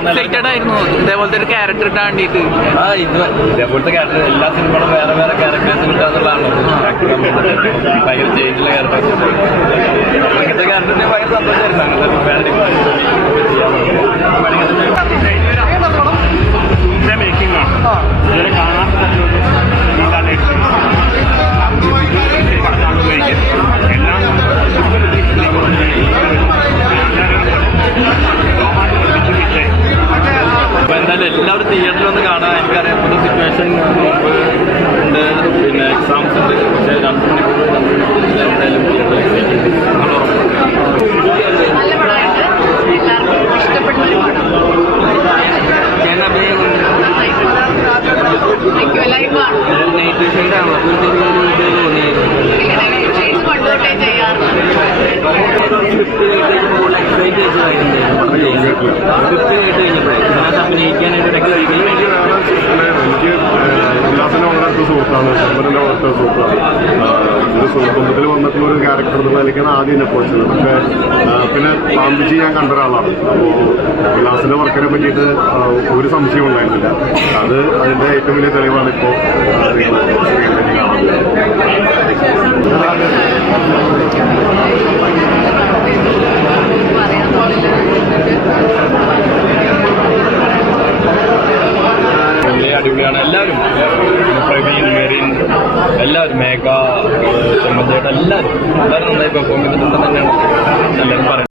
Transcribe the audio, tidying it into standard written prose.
Excited ആയിരുന്നു ഇതേപോലത്തെ ഒരു ക്യാരക്ടർ ഇട്ടാൻ വേണ്ടിയിട്ട്. ഇതേപോലത്തെ ക്യാരക്ടർ എല്ലാ സിനിമകളും വേറെ വേറെ ക്യാരക്ടേഴ്സ് കിട്ടാന്നുള്ളതാണ്. ഭയങ്കര ചേഞ്ചുള്ള ക്യാരക്ടേഴ്സ് അങ്ങനത്തെ ക്യാരക്ടറിന് ഭയങ്കര സന്തോഷമായിരുന്നു. മേക്കിംഗ് ആണ് ഇതുവരെ കാണാത്ത എല്ലാം അപ്പൊ എന്തായാലും എല്ലാവരും തിയേറ്ററിൽ വന്ന് കാണാൻ. എനിക്കറിയാം സിറ്റുവേഷൻ ഉണ്ട്, പിന്നെ എക്സാംസ് ഉണ്ട്. പക്ഷേ 2 മണിക്കൂർ എന്തായാലും നല്ല പടമായിട്ട് എല്ലാവർക്കും ഇഷ്ടപ്പെടുന്ന ഒരു പടം. കൊണ്ടുപോട്ടെ ചെയ്യാറുണ്ട്. ഉല്ലാസിനെ വളർത്ത സുഹൃത്താണ്, ശമ്പരന്റെ വളർത്ത സുഹൃത്താണ്. ഒരു സുഹൃത്തുമ്പത്തിൽ വന്നിട്ടുള്ള ഒരു ക്യാരക്ടർ എന്നുള്ള നിലയ്ക്കാണ് ആദ്യം എന്നെ പോയിച്ചത്. പക്ഷേ പിന്നെ പാമ്പിജി ഞാൻ കണ്ട ഒരാളാണ്. അപ്പോൾ ഉല്ലാസിന്റെ വർക്കിനെ പറ്റിയിട്ട് ഒരു സംശയം ഉണ്ടായിരുന്നില്ല. അത് അതിന്റെ ഏറ്റവും വലിയ തെളിവാണ് ഇപ്പോൾ അടിപൊളിയാണ്. എല്ലാവരും പ്രവീൺ, മെറിൻ, എല്ലാവരും മേഘ, ചെമ്മത്തേട്ട എല്ലാവരും നന്നായി പെർഫോം ചെയ്തിട്ടുണ്ടെന്ന് തന്നെയാണ് എല്ലാവരും പറയുന്നത്.